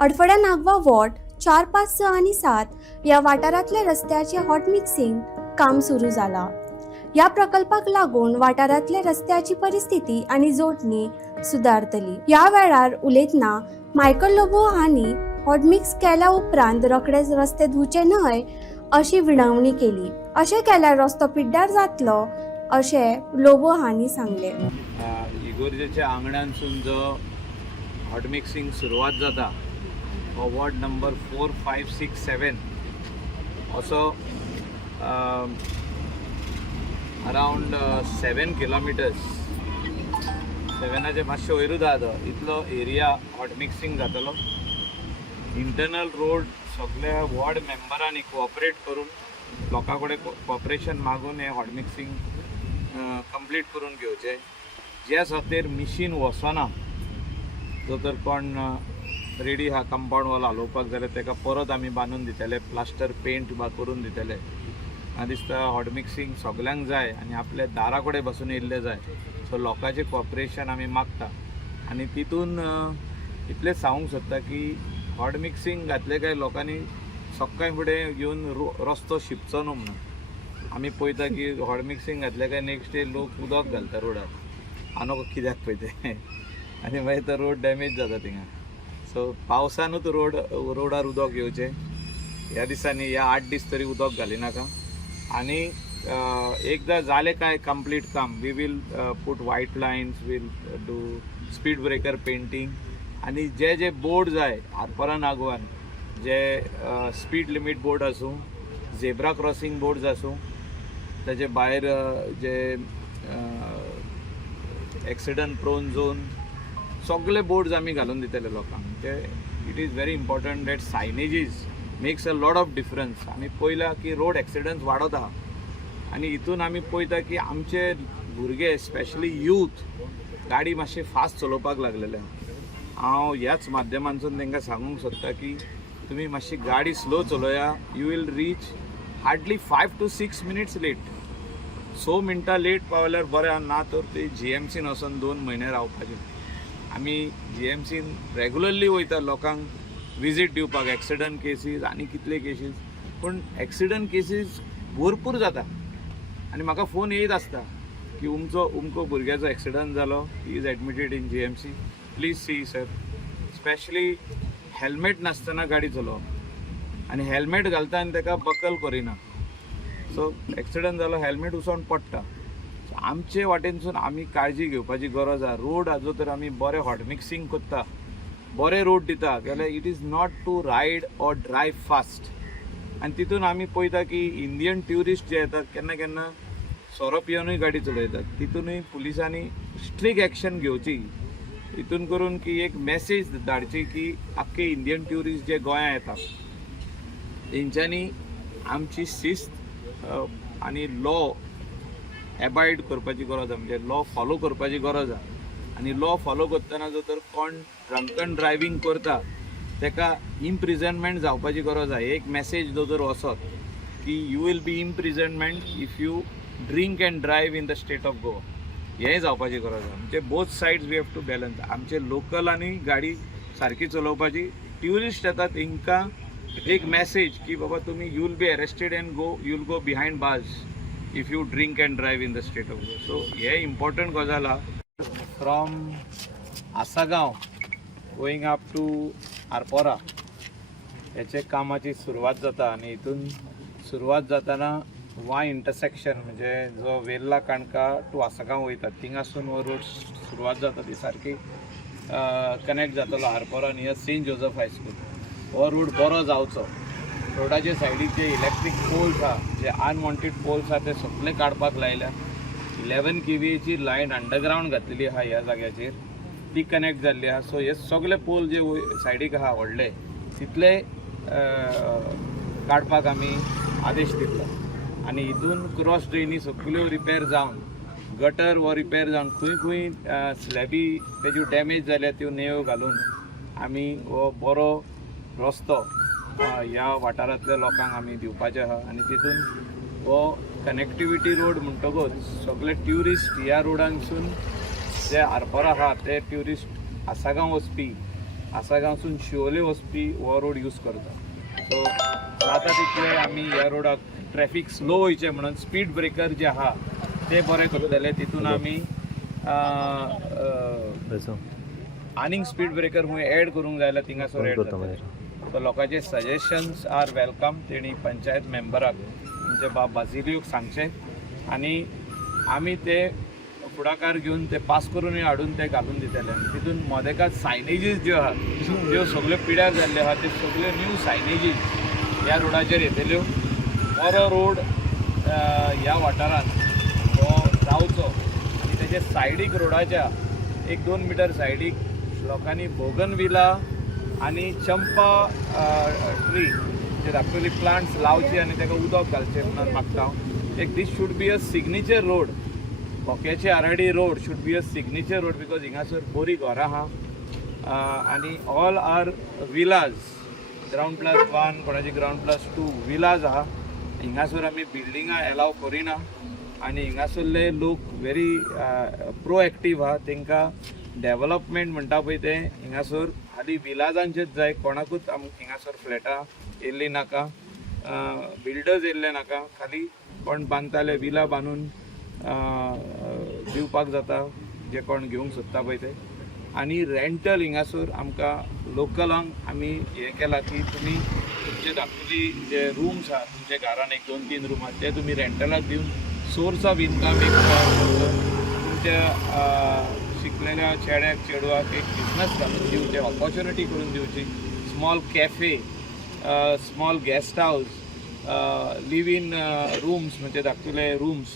अडफळा Nagwa ward 4, 5, 6 आणि 7 या वाठारातल्या रस्त्याचे हॉट मिक्सिंग काम सुरू झाला। या प्रकल्पाक लागून वाठारातल्या रस्त्याची परिस्थिती आणि जोडणी सुधारतली। या वेळार उलयतना मायकल लोबो हांनी हॉट मिक्स केल्या उपरांत रोखडेच रस्ते धुवचे न्हय अशी विनवणी केली। अशें केल्यार रस्तो पिड्ड्यार जातलो अशें लोबो हांनी सांगले। इगोर्जेच्या आंगणांसून जो हॉट मिक्सिंग सुरवात जाता हो वॉर्ड नंबर 4, 5, 6, 7 असो अराउंड 7 किलोमिटर्स 7चे मातशे वयरूच आहा तो इतलो एरिया हॉट मिक्सिंग जातलो। इंटरनल रोड सगळ्या वॉर्ड मेंबरांनी कोऑपरेट करून लोकां कडेन कोऑपरेशन मागून हे हॉट मिक्सिंग कंप्लीट करून घेवचें, ज्या खातीर मिशीन वचना। जो तर कोण रेडी हा कंपाउंड वॉल हालोवपाक जाल्यार ताका परत आमी बांदून दितले, प्लास्टर पेंट करून दितले। म्हाका दिसता हॉट मिक्सिंग सगळ्यांक जाय आनी आपल्या दारा कडेन बसून येयल्ले जाय। सो लोकांचें कॉपरेशन आमी मागता आनी तितून इतलें सांगूंक सोदता की हॉट मिक्सिंग घातले काय लोकांनी सकाळी फुडें येवन रस्तो शिंपचो न्हू म्हणून। आमी पळयता की हॉट मिक्सिंग घातले काय नेक्स्ट डे लोक उदक घालता रोडार, आनो कित्याक पळय ते आनी मागीर तो रोड डॅमेज जाता थिंगा। सो पावसानूच रोडार उदक येवचें। ह्या दिसांनी ह्या 8 दीस तरी उदक घालिनाका आनी एकदां जालें काय कंप्लीट काम we will put white lines, will do speed breaker painting आनी जे बोर्ड जाय आरपारा नागवान जे स्पीड लिमीट बोर्ड आसूं, झेब्रा क्रॉसिंग बोर्ड्स आसूं, ताचे भायर जे एक्सिडंट प्रोन झोन सगळे बोर्ड्स आमी घालून दितले लोकांक। म्हणजे it is very important that signages makes a lot of difference. आमी पळयलां की रोड एक्सिडंट्स वाडत आहा आनी हितून आमी पळयता की आमचे भुरगे स्पेशली यूथ गाडी मातशे फास्ट चलोवपाक लागलेले। हांव ह्याच माध्यमांतसून तांकां सांगूंक सोदता की तुमी मातशी गाडी स्लो चलोया, you will reach hardly 5 to 6 minutes late. 6 मिनटां लेट पावल्यार बरें ना तर ते GMCन वचून 2 म्हयने रावपाचें। आमी GMCन रेगुलरली वयता लोकांक विजीट दिवपाक, एक्सिडंट केसीस आनी कितले केसीस, पूण एक्सिडंट केसीस भरपूर जाता आनी म्हाका फोन येयत आसता की उमको भुरग्याचो एक्सिडंट जालो, he is admitted in GMC, please see sir. Specially helmet नासतना गाडी चलोवप आनी हेल्मेट घालता आनी ताका बकल करिना, सो एक्सिडंट जालो हेल्मेट उसोन पडटा। सो आमचे वाटेनसून आमी काळजी घेवपाची गरज आहा। रोड हाजो तर आमी बरें हॉट मिक्सिंग करता, बरे रोड दिता जाल्यार it is not to ride or drive fast. आनी तितून आमी पळयता की इंडियन ट्युरिस्ट जे येतात केन्ना केन्ना सोरो पिवनूय गाडी चलयतात, तितूनय पुलिसांनी स्ट्रिक्ट एक्शन घेवची। हितून करून की एक मेसेज धाडची की आख्खे इंडियन ट्युरिस्ट जे गोंया येतात तेंच्यांनी आमची शिस्त आनी लॉ एबायड करपाची गरज आहा, म्हणजे लॉ फॉलो करपाची गरज आहा। आनी लॉ फॉलो करतना जो तर कोण ड्रंकन ड्रायव्हिंग करता ताका इम्प्रिजनमेंट जावपाची गरज आहा। एक मेसेज जो तर वसत की you will be imprisonment if you drink and drive in the state of Goa, हें जावपाची गरज आहा। म्हणजे both sides we have to balance. आमचे लोकलांनी गाडी सारकी चलोवपाची, ट्युरिस्ट येतात तांकां एक मेसेज की बाबा तुमी you will be arrested and you will go behind bars if you drink and drive in the state of Goa. So हे इम्पॉर्टंट गजाल आहा। From Assagao going up to Arpora हेचे कामाची सुरवात जाता आनी हितून सुरवात जाताना वाय इंटरसेक्शन म्हणजे जो वेल्ला काणका टू आसागांव वयता थिंगासून हो रोड सुरवात जाता ती सारकी कनेक्ट जातलो Arpora near Saint Joseph high school. हो रूट बरो जावचो। रोडाचे सायडीक जे इलेक्ट्रीक पोल्स आहा, जे अनवॉन्टेड पोल्स आहा ते सगळे काडपाक लायल्या। 11 kVची लायन अंडरग्रावंड घातलेली आहा ह्या जाग्याचेर, ती कनेक्ट जाल्ली आहा। सो हे सगळे पोल जे सायडीक आहा व्हडले तितले काडपाक आमी आदेश दितलो आनी हितून क्रॉस ड्रेनी सगळ्यो रिपेर जावन गटर वो रिपेर जावन खंय स्लॅबी तेज्यो डॅमेज जाल्या त्यो नेयो घालून आमी हो बरो रस्तो ह्या वाठारांतल्या लोकांक आमी दिवपाचे आहा। आनी तितून हो कनेक्टिविटी रोड म्हणटकूच सगळे ट्युरिस्ट ह्या रोडांसून जे आरपोरा आहा ते ट्युरिस्ट आसागांव वचपी आसागांवसून शिवोले वचपी हो रोड यूज करता. सो जाता तितले आमी ह्या रोडाक ट्रॅफिक स्लो वयचे म्हणून स्पीड ब्रेकर जे आहा ते बरे करतले. तितून आमी आनीक स्पीड ब्रेकर खंय एड करूंक जाय जाल्यार थिंगासर एड करतले. सो लोकांचे सजेशन्स आर वेलकम. तेणी पंचायत मेंबराक म्हणजे बाजिलियूक सांगचें आनी आमी ते फुडाकार घेवन ते पास करूनय हाडून ते घालून दितले. तितून मोदेकात सायनेजीस ज्यो आहा त्यो सगल्यो पिड्यार जाल्ल्यो आहा त्यो सगल्यो न्यू सायनेजीस ह्या रोडाचेर येतल्यो. बरो रोड ह्या वाठारांत हो जावचो आनी तेजे सायडीक रोडाच्या 1-2 मिटर सायडीक लोकांनी बोगनविला आनी चंपा ट्री जे धाकटुली प्लांट्स लावची आनी ताका उदक घालचें म्हणून मागता हांव. This should be a signature road. बोक्याचे Aradi road should be a signature road because हिंगासर बरी घरां आहा आनी ऑल आर विलाज ग्राउंड+1 कोणाची ग्राउंड+2 विलाज आहा. हिंगासर आमी बिल्डिंगां एलाव करिना आनी हिंगासरले लोक व्हेरी प्रोएक्टीव आहा. तांकां डेव्हलपमेंट म्हणटा पळय ते हिंगासर खाली विलाजांचेच जाय. कोणाकूच हिंगासर फ्लॅटां येयल्ली नाका, बिल्डर्स येयल्ले नाका. खाली कोण बांदताले विला बांदून दिवपाक जाता जे कोण घेवंक सोदता पळय ते. आनी रेंटल हिंगासर आमकां लोकलांक आमी हें केलां की तुमी तुमचे धाकटुली जे रूम्स आहा तुमच्या घरान 1-2-3 रूम ते तुमी रेंटलाक दिवन सोर्स ऑफ इनकम एक तुमच्या शिकलेल्या चेड्याक चेडवाक एक बिजनस घालून दिवचे, ऑपॉर्च्युनिटी करून दिवची. Small cafe, small guest house, live in rooms म्हणजे धाकटुले रूम्स.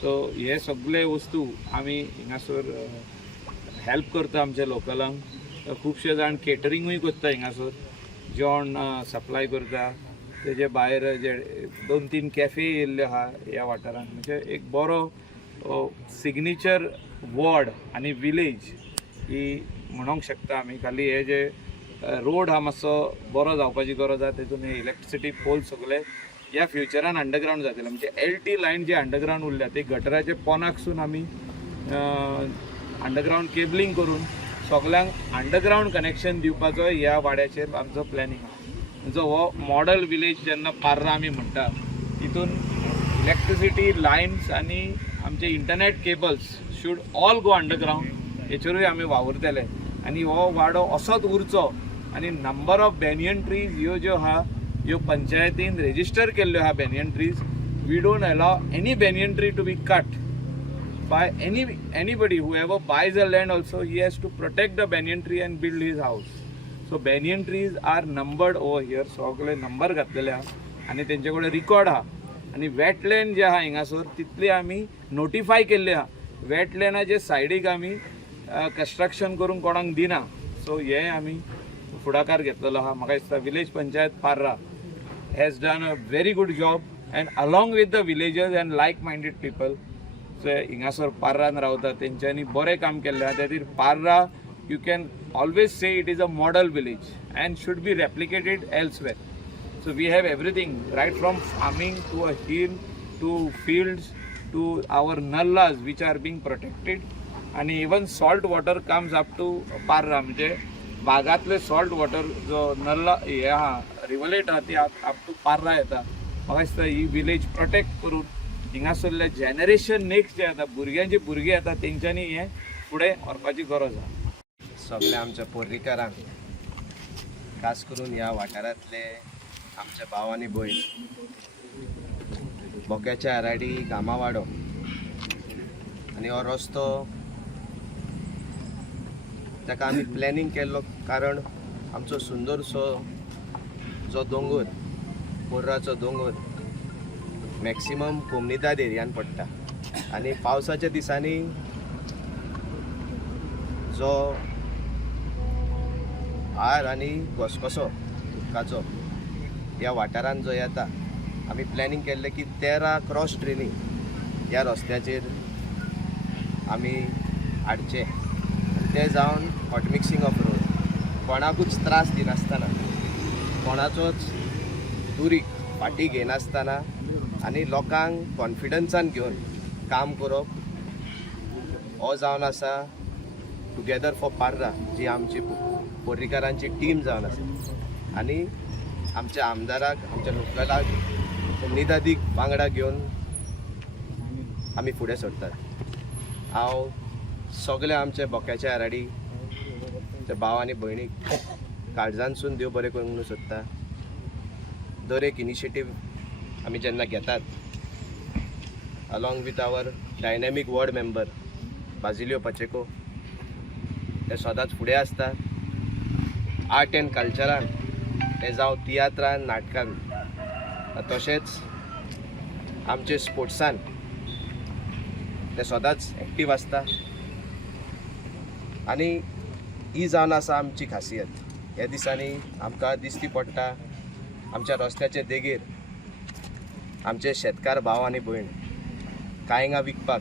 सो हे सगळे वस्तू आमी हिंगासर हेल्प करता आमच्या लोकलांक. खुबशे जाण केटरिंगूय करता हिंगासर, जेवण सप्लाय करता. तेजे भायर जे 2-3 कॅफे येयल्ले आहा ह्या वाठारांत. म्हणजे एक बरो सिग्नेचर वॉर्ड आनी विलेज ही म्हणूंक शकता आमी. खाली हे जे रोड हा मातसो बरो जावपाची गरज आहा. तेतून हे इलेक्ट्रिसिटी पोल सगळे ह्या फ्युचरान अंडरग्रावंड जातले. म्हणजे LT लायन जे अंडरग्रावंड उरल्या ते गटराचे पोनाकसून आमी अंडरग्रावंड केबलिंग करून सगल्यांक अंडरग्रावंड कनेक्शन दिवपाचो ह्या वाड्याचेर आमचो प्लॅनिंग आहा. जो हो मॉडल विलेज जेन्ना पार्रा आमी म्हणटा तितून इलेक्ट्रिसिटी लायन्स आनी आमचे internet cables should all go underground. हेचेरूय आमी वावुरतले आनी हो वाडो असोच उरचो. आनी नंबर ऑफ बेनियन ट्रीज ह्यो ज्यो आहा ह्यो पंचायतीन रेजिस्टर केल्ल्यो आहा banyan trees. We don't allow any banyan tree to be cut by anybody. Whoever buys a land also, he has to protect the banyan tree and build his house. So banyan trees are numbered over here. सगळे number घातलेले आहा आनी तेंचे कडेन record आहा. आनी wetland जे आहा हिंगासर तितले आमी नोटिफाय केल्ले आहा. वेटलँडाचे सायडीक आमी कंस्ट्रक्शन करूंक कोणाक दिना. सो हे आमी फुडाकार घेतलेलो आहा. म्हाका दिसता village panchayat Parra has done a very good job and along with the villagers and like minded people जे हिंगासर पार्रान रावता तेंच्यांनी बरें काम केल्लें आहा. त्या खातीर Parra you can always say it is a model village and should be replicated elsewhere. So we have everything right from farming to a hill to fields to our nallas which are being protected. आणि even salt water comes up to Parra. म्हणजे बागातले salt water जो नल्ला हे आहा रिवलेट आहा ती up to Parra येता. म्हाका दिसता ही विलेज प्रोटेक्ट करून हिंगासरले जनरेशन नेक्स्ट जे आता भुरग्यांचे भुरगे येता तेंच्यांनी हे फुडें व्हरपाची गरज आहा. सगळ्या आमच्या पोर्रीकारांक खास करून ह्या वाठारांतले आमचे भाव आनी भयण बोक्याच्या आराडी गामावाडो आनी हो रस्तो ताका आमी प्लॅनिंग केल्लो कारण आमचो सुंदरसो जो दोंगर पोर्राचो दोंगर मॅक्सिमम कोमनिदाद एरियान पडटा आनी पावसाच्या दिसांनी जो आर आनी घसघसो उदकाचो ह्या वाठारांत जो येता आमी प्लॅनिंग केल्लें की 13 क्रॉस ड्रेनींग ह्या रस्त्याचेर आमी हाडचे. ते जावन हॉट मिक्सिंग ऑफ रोड कोणाकूच त्रास दिनासतना कोणाचोच दुरीक फाटी घेनासतना आनी लोकांक कॉन्फिडन्सान घेवन काम करप हो जावन आसा टुगेदर फॉर पार्रा जी आमची पोर्रीकारांची टीम जावन आसा आनी आमच्या आमदाराक आमच्या लोकलाक निदादीक वांगडा घेवन आमी फुडें सरतात. हांव सगळे आमचे बोक्याचे आराडी भाव आनी भयणीक काळजानसून देव बरें करूंक म्हणून सोदता. दर एक इनिशिएटीव आमी जेन्ना घेतात along with our dynamic ward member Basilio Pacheco, ते सदांच फुडें आसता. आर्ट एंड कल्चरान ते जावं तियात्रान नाटकान तशेंच आमचे स्पोर्ट्सान ते सदांच एक्टीव आसता. आनी ही जावन आसा आमची खासियत. ह्या दिसांनी आमकां दिश्टी पडटा आमच्या रस्त्याचे देगेर आमचे शेतकार भाव आनी भयण कांयंगां विकपाक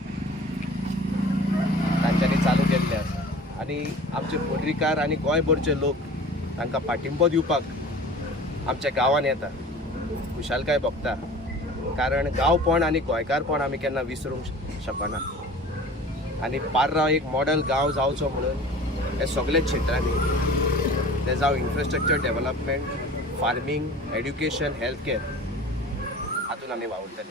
तांच्यांनी चालू केल्ले आसा आनी आमचे पोर्रीकार आनी गोंयभरचे लोक तांकां पाठिंबो दिवपाक आमच्या गांवांत येता, खुशालकाय भोगता. कारण गांवपण आनी गोंयकारपण आमी केन्ना विसरूंक शकना. आनी पार्रा एक मॉडल गांव जावचो म्हणून हे सगळे क्षेत्रांनी ते जावं infrastructure development, farming, education, health care हातूंत आमी वावुरतले.